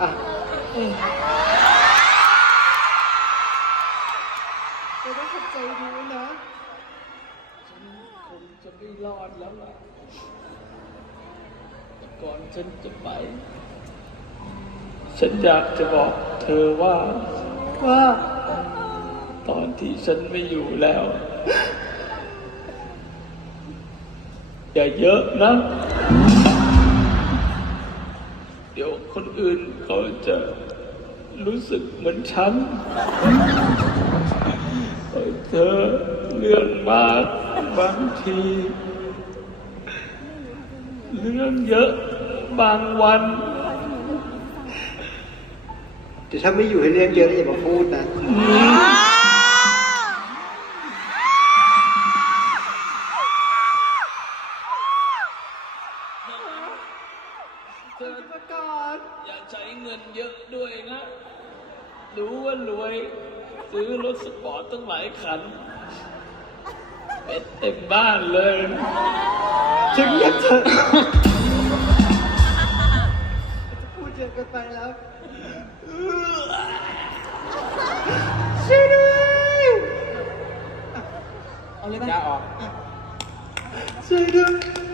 อะเราต้องทำใจดูนะ ฉันคงจะไม่รอดแล้วล่ะแต่ก่อนฉันจะไป ฉันอยากจะบอกเธอว่า ว่า ตอนที่ฉันไม่อยู่แล้ว อย่าเยอะนะ เดี๋ยวคนอื่นเขาจะรู้สึกเหมือนฉัน เธอเรื่องมากบางที เรื่องเยอะบางวันเดี๋ยวถ้าไม่อยู่ให้เรื่องเยอะอย่ามาพูดนะ เธอประกาศอย่าใช้เงินเยอะด้วยนะ รู้ว่ารวย ซื้อรถสปอร์ตตั้งหลายคันเป็นเต็มบ้านเลยฉันเงียบเถอะพูดเยอะเกินไปแล้วช่วยด้วยเอาเลยนะยาออกช่วยด้วย